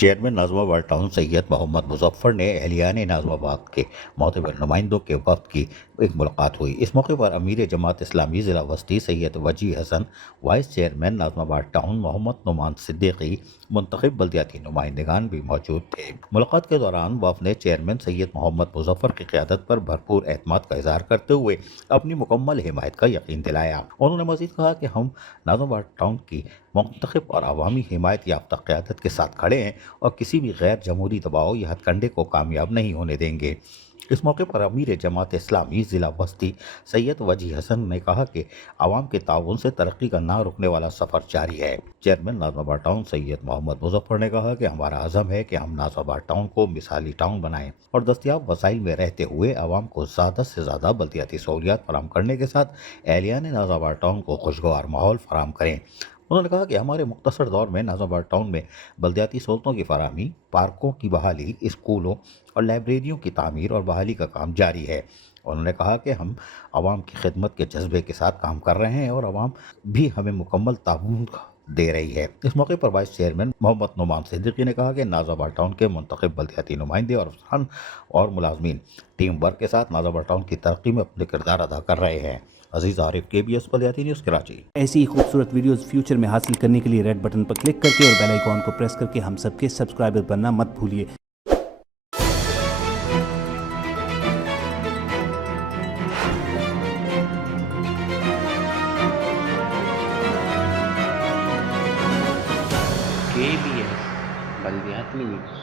Chairman Nazimabad town Syed Mohammad Muzaffar ने एहलियान नाज़िमाबाद के मोतबर नुमाइंदों के वफ़द की एक मुलाकात हुई। इस मौके पर अमीर जमात इस्लामी ज़िला वस्ती Syed Wajih Hasan, vice chairman Nazimabad town Mohammad Noman Siddiqui, मुंतखब बल्दियाती नुमाइंदगान भी मौजूद थे। मुलाकात के दौरान वफ़द ने चेयरमैन सैयद मोहम्मद मुज़फ़्फ़र की क़यादत पर भरपूर एतमाद का इज़हार करते हुए अपनी मुकम्मल हिमायत का यकीन दिलाया। उन्होंने मज़ीद कहा कि हम नाज़िमाबाद टाउन की मुंतखब और अवामी हिमायत याफ्ता क़यादत के साथ खड़े हैं और किसी भी गैर जमहूरी दबाव या हथकंडे को कामयाब नहीं होने देंगे। इस मौके पर अमीर जमात इस्लामी ज़िला वस्ती सैयद वजी हसन ने कहा कि आवाम के ताउन से तरक्की का ना रुकने वाला सफ़र जारी है। चेयरमैन नाज़िमाबाद टाउन सैयद मोहम्मद मुज़फ़्फ़र ने कहा कि हमारा अज़म है कि हम नाज़िमाबाद टाउन को मिसाली टाउन बनाएं और दस्तियाब वसाइल में रहते हुए आवाम को ज़्यादा से ज़्यादा बल्दियाती सहूलियात फराहम करने के साथ एहलियान नाज़िमाबाद टाउन को खुशगवार माहौल फराहम करें। उन्होंने कहा कि हमारे मुख्तसर दौर में नाज़िमाबाद टाउन में बल्दियाती सहूलतों की फराहमी, पार्कों की बहाली, स्कूलों और लाइब्रेरियों की तामीर और बहाली का काम जारी है। उन्होंने कहा कि हम आवाम की खिदमत के जज्बे के साथ काम कर रहे हैं और आवाम भी हमें मुकम्मल ताउन दे रही है। इस मौके पर वाइस चेयरमैन मोहम्मद नुमान सिद्दीकी ने कहा कि नाज़िमाबाद टाउन के मुंतखब बल्दियाती नुमाइंदे और अफसरान और मुलाजमीन टीम वर्क के साथ नाज़िमाबाद टाउन की तरक्की में अपने किरदार अदा कर रहे हैं। अजीज़ आरिफ, KBS बल्दियाती न्यूज़, कराची। ऐसी ही खूबसूरत वीडियोस फ्यूचर में हासिल करने के लिए रेड बटन पर क्लिक करके और बेल आइकॉन को प्रेस करके हम सबके सब्सक्राइबर बनना मत भूलिए। KBS बल्दियाती न्यूज़।